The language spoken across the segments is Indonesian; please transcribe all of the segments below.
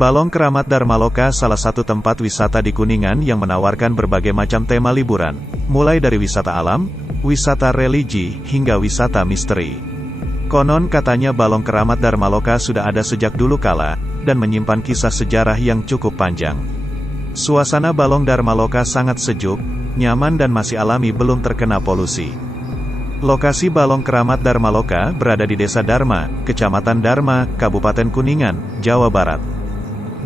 Balong Keramat Dharmaloka salah satu tempat wisata di Kuningan yang menawarkan berbagai macam tema liburan, mulai dari wisata alam, wisata religi, hingga wisata misteri. Konon katanya Balong Keramat Dharmaloka sudah ada sejak dulu kala, dan menyimpan kisah sejarah yang cukup panjang. Suasana Balong Dharmaloka sangat sejuk, nyaman dan masih alami, belum terkena polusi. Lokasi Balong Keramat Dharmaloka berada di Desa Dharma, Kecamatan Dharma, Kabupaten Kuningan, Jawa Barat.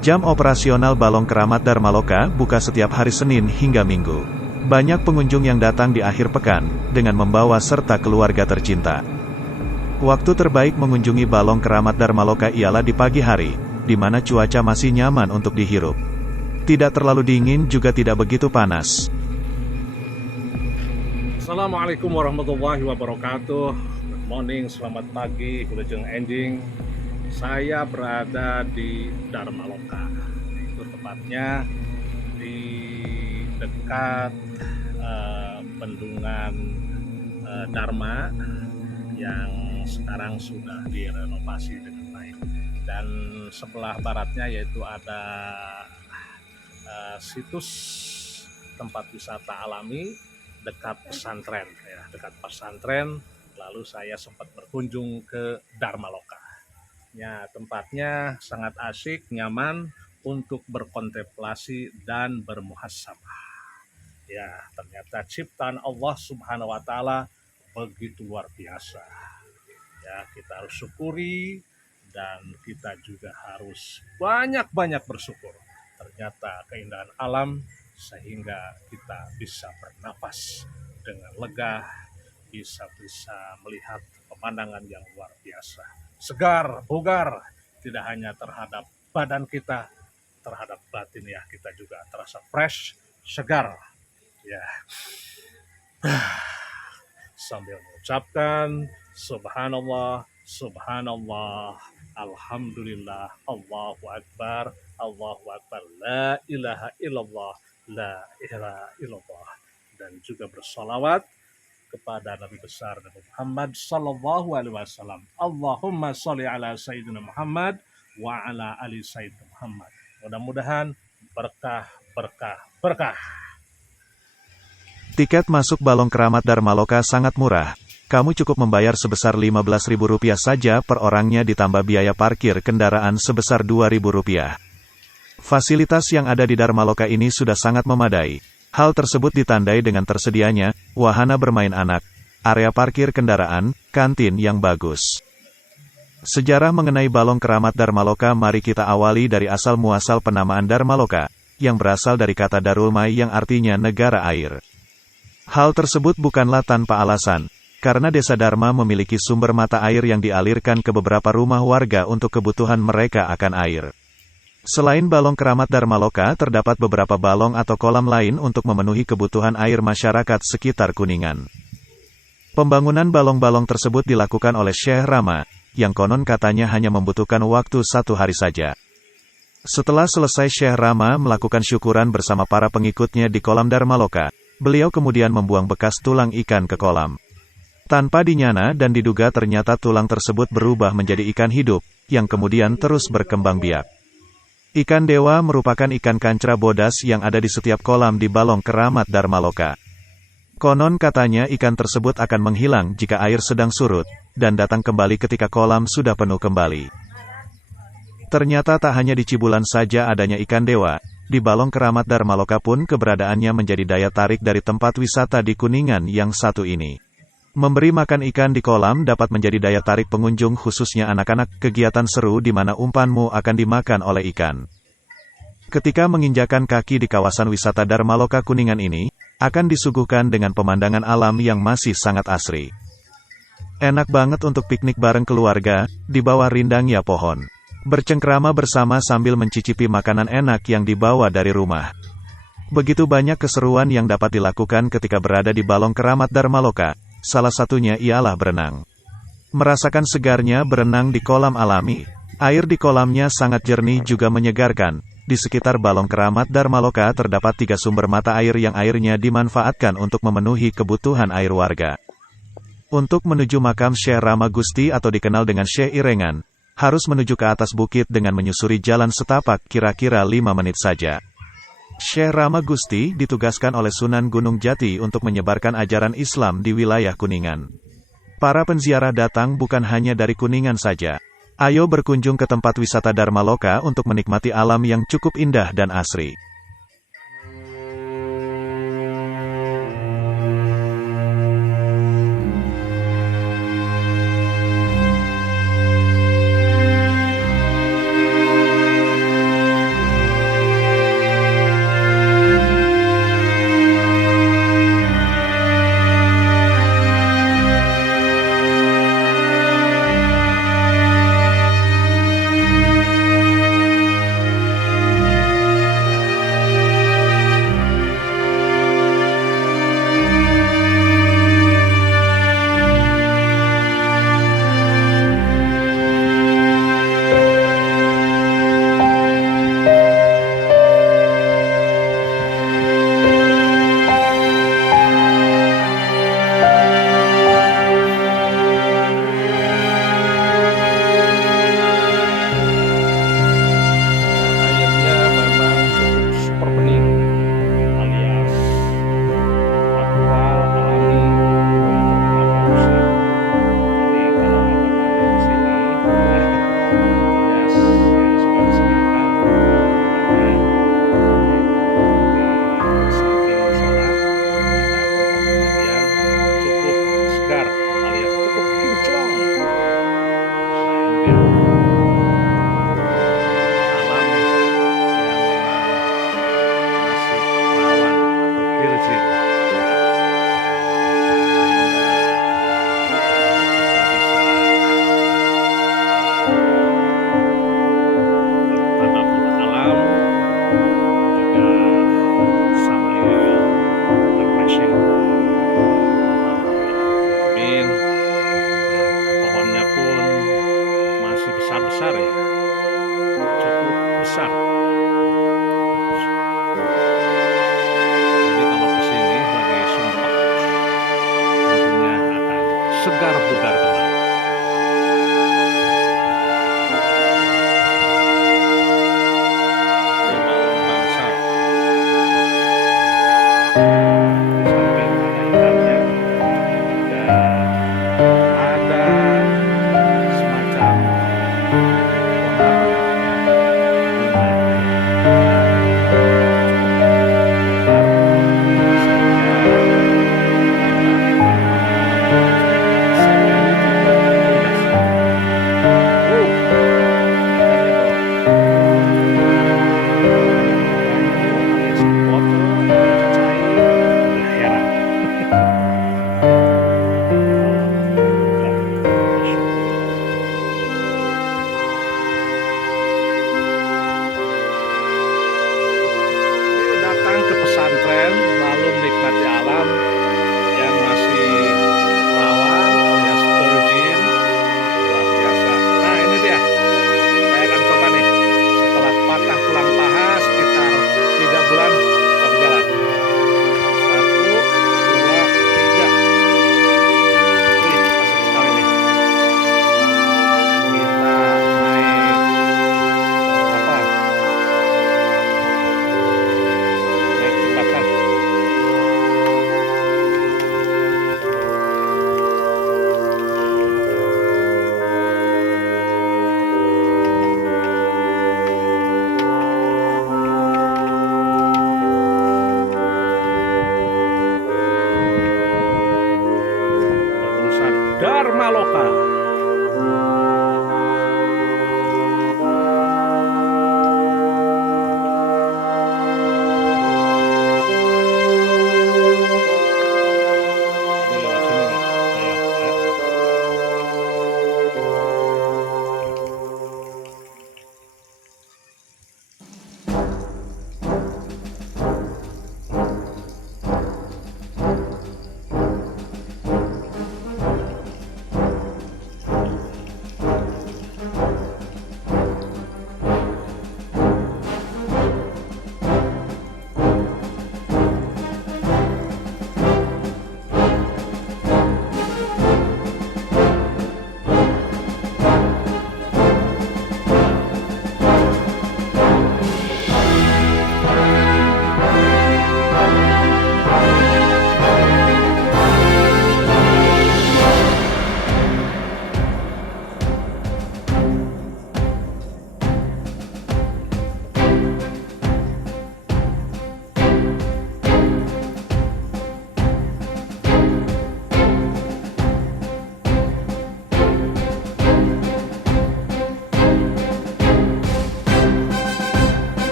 Jam operasional Balong Keramat Dharmaloka buka setiap hari Senin hingga Minggu. Banyak pengunjung yang datang di akhir pekan, dengan membawa serta keluarga tercinta. Waktu terbaik mengunjungi Balong Keramat Dharmaloka ialah di pagi hari, di mana cuaca masih nyaman untuk dihirup. Tidak terlalu dingin juga tidak begitu panas. Assalamualaikum warahmatullahi wabarakatuh. Good morning, selamat pagi, kulajeng ending. Saya berada di Dharmaloka. Itu tepatnya di dekat bendungan Dharma yang sekarang sudah direnovasi dengan baik. Dan sebelah baratnya yaitu ada situs tempat wisata alami dekat pesantren, ya, dekat pesantren. Lalu saya sempat berkunjung ke Dharmaloka. Ya, tempatnya sangat asik, nyaman untuk berkontemplasi dan bermuhasabah. Ya, ternyata ciptaan Allah Subhanahu wa Ta'ala begitu luar biasa. Ya, kita harus syukuri dan kita juga harus banyak-banyak bersyukur. Ternyata keindahan alam sehingga kita bisa bernapas dengan lega, bisa melihat pemandangan yang luar biasa. Segar, bugar, tidak hanya terhadap badan kita, terhadap batin ya, kita juga terasa fresh, segar. Ya. Sambil mengucapkan subhanallah, subhanallah, alhamdulillah, Allahu akbar, la ilaha illallah, la ilaha illallah, dan juga bersolawat kepada Nabi besar Nabi Muhammad sallallahu alaihi wasallam. Allahumma sholli ala sayyidina Muhammad wa ala ali sayyidina Muhammad. Mudah-mudahan berkah, berkah, berkah. Tiket masuk Balong Keramat Dharmaloka sangat murah. Kamu cukup membayar sebesar Rp15.000 saja per orangnya, ditambah biaya parkir kendaraan sebesar Rp2.000. Fasilitas yang ada di Dharmaloka ini sudah sangat memadai. Hal tersebut ditandai dengan tersedianya wahana bermain anak, area parkir kendaraan, kantin yang bagus. Sejarah mengenai Balong Keramat Dharmaloka, mari kita awali dari asal-muasal penamaan Dharmaloka, yang berasal dari kata Darulmai yang artinya negara air. Hal tersebut bukanlah tanpa alasan, karena Desa Dharma memiliki sumber mata air yang dialirkan ke beberapa rumah warga untuk kebutuhan mereka akan air. Selain Balong Keramat Dharmaloka, terdapat beberapa balong atau kolam lain untuk memenuhi kebutuhan air masyarakat sekitar Kuningan. Pembangunan balong-balong tersebut dilakukan oleh Syekh Rama, yang konon katanya hanya membutuhkan waktu 1 hari saja. Setelah selesai, Syekh Rama melakukan syukuran bersama para pengikutnya di kolam Dharmaloka. Beliau kemudian membuang bekas tulang ikan ke kolam. Tanpa dinyana dan diduga, ternyata tulang tersebut berubah menjadi ikan hidup, yang kemudian terus berkembang biak. Ikan dewa merupakan ikan kancra bodas yang ada di setiap kolam di Balong Keramat Dharmaloka. Konon katanya ikan tersebut akan menghilang jika air sedang surut, dan datang kembali ketika kolam sudah penuh kembali. Ternyata tak hanya di Cibulan saja adanya ikan dewa, di Balong Keramat Dharmaloka pun keberadaannya menjadi daya tarik dari tempat wisata di Kuningan yang satu ini. Memberi makan ikan di kolam dapat menjadi daya tarik pengunjung, khususnya anak-anak. Kegiatan seru di mana umpanmu akan dimakan oleh ikan. Ketika menginjakan kaki di kawasan wisata Dharmaloka Kuningan ini, akan disuguhkan dengan pemandangan alam yang masih sangat asri. Enak banget untuk piknik bareng keluarga, di bawah rindangnya pohon. Bercengkrama bersama sambil mencicipi makanan enak yang dibawa dari rumah. Begitu banyak keseruan yang dapat dilakukan ketika berada di Balong Keramat Dharmaloka. Salah satunya ialah berenang. Merasakan segarnya berenang di kolam alami. Air di kolamnya sangat jernih juga menyegarkan. Di sekitar Balong Keramat Dharmaloka terdapat 3 sumber mata air yang airnya dimanfaatkan untuk memenuhi kebutuhan air warga. Untuk menuju makam Syekh Rama Gusti atau dikenal dengan Syekh Irengan, Harus menuju ke atas bukit dengan menyusuri jalan setapak kira-kira 5 menit saja. Syekh Rama Gusti ditugaskan oleh Sunan Gunung Jati untuk menyebarkan ajaran Islam di wilayah Kuningan. Para penziarah datang bukan hanya dari Kuningan saja. Ayo berkunjung ke tempat wisata Dharmaloka untuk menikmati alam yang cukup indah dan asri. Airnya memang cukup super bening alias natural, alami, bagus ya. Jadi kalau abang-abang di sini hias yang sudah disediakan tempatnya di samping musola ada tempat pemandian cukup segar alias cukup kinclong. Nah ini dia alam yang memang masih rawan atau virgin ya, sehingga kita bisa bertadabur alam juga sambil refreshing. Alhamdulillah. Pohonnya pun masih besar-besar ya, cukup besar. Jadi kalau kesini lagi sumpah tentunya akan segar bugar kembali. Rimau Bangsal. Di samping ada ikannya juga ada semacam pohon apa ya, bunga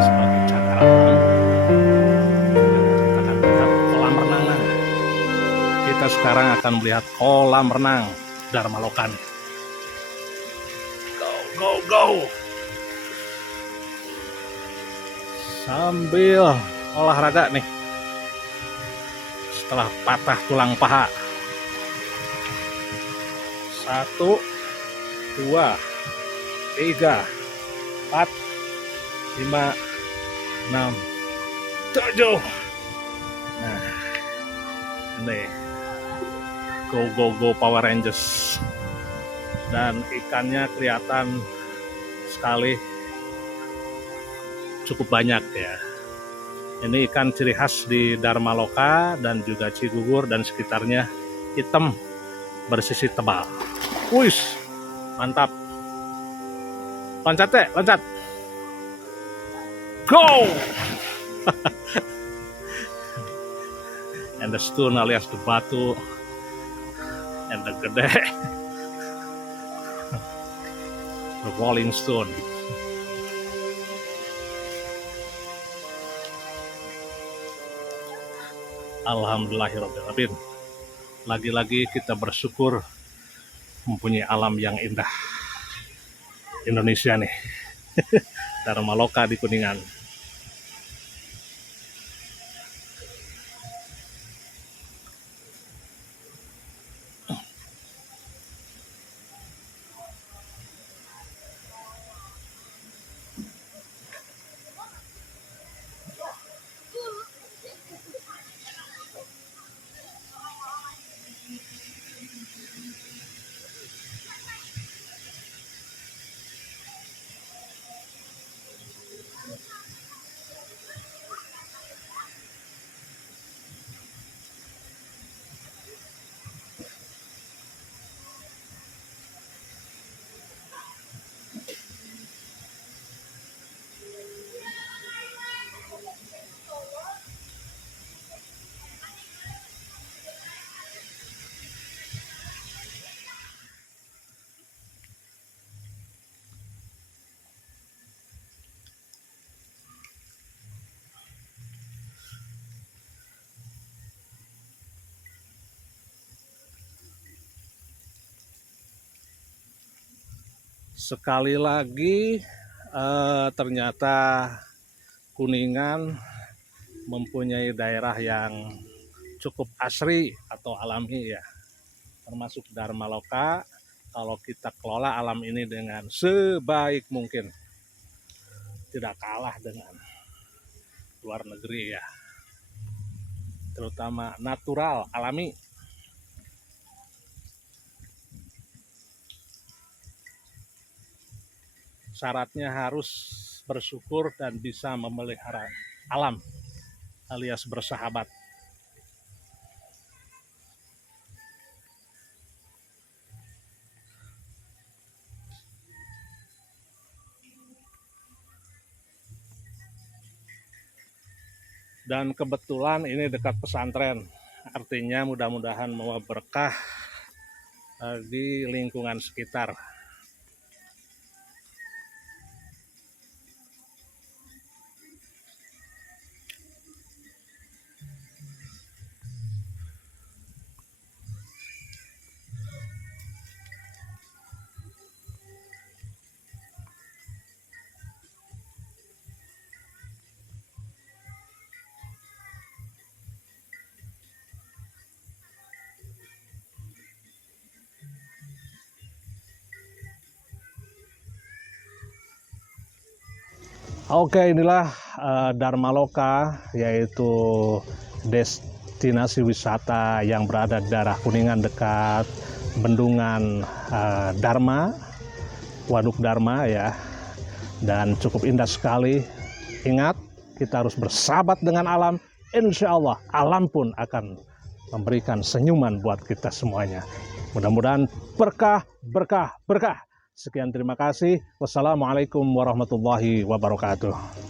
Sebagai cagar alam, kita akan melihat kolam renang. Kita sekarang akan melihat kolam renang Dharma Loka. Go, go, go! Sambil olahraga nih, setelah patah tulang paha. 1, 2, 3, 4, 5, 6, 7. Nah, ini go go go Power Rangers. Dan ikannya kelihatan sekali, cukup banyak ya. Ini ikan ciri khas di Dharma Loka dan juga Cigugur dan sekitarnya, hitam bersisi tebal. Wih, mantap. Loncat deh, loncat. Go! And the stone alias the batu and the gede, the rolling stone. Alhamdulillahirrahmanirrahim. Lagi-lagi kita bersyukur mempunyai alam yang indah. Indonesia nih. Dharma Loka di Kuningan. Sekali lagi ternyata Kuningan mempunyai daerah yang cukup asri atau alami ya, termasuk Dharma Loka. Kalau kita kelola alam ini dengan sebaik mungkin, tidak kalah dengan luar negeri ya, terutama natural, alami. Syaratnya harus bersyukur dan bisa memelihara alam alias bersahabat. Dan kebetulan ini dekat pesantren. artinya mudah-mudahan membawa berkah di lingkungan sekitar. Oke, inilah Dharma Loka, yaitu destinasi wisata yang berada di daerah Kuningan dekat Bendungan Dharma, Waduk Dharma ya. Dan cukup indah sekali. Ingat, kita harus bersahabat dengan alam. Insya Allah, alam pun akan memberikan senyuman buat kita semuanya. Mudah-mudahan berkah, berkah, berkah. Sekian, terima kasih. Wassalamualaikum warahmatullahi wabarakatuh.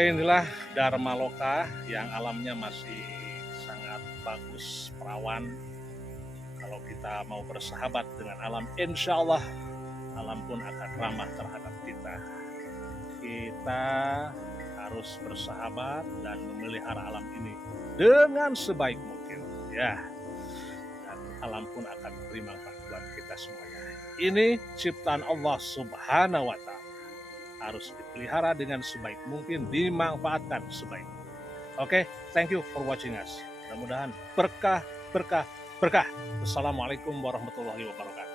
Inilah Dharma Loka yang alamnya masih sangat bagus, perawan. Kalau kita mau bersahabat dengan alam, insya Allah alam pun akan ramah terhadap kita. Kita harus bersahabat dan memelihara alam ini dengan sebaik mungkin, ya. Dan alam pun akan memberi manfaat buat kita semuanya. Ini ciptaan Allah Subhanahu wa Ta'ala. Harus dipelihara dengan sebaik mungkin, dimanfaatkan sebaik mungkin. Oke, thank you for watching us. Mudah-mudahan berkah, berkah, berkah. Wassalamualaikum warahmatullahi wabarakatuh.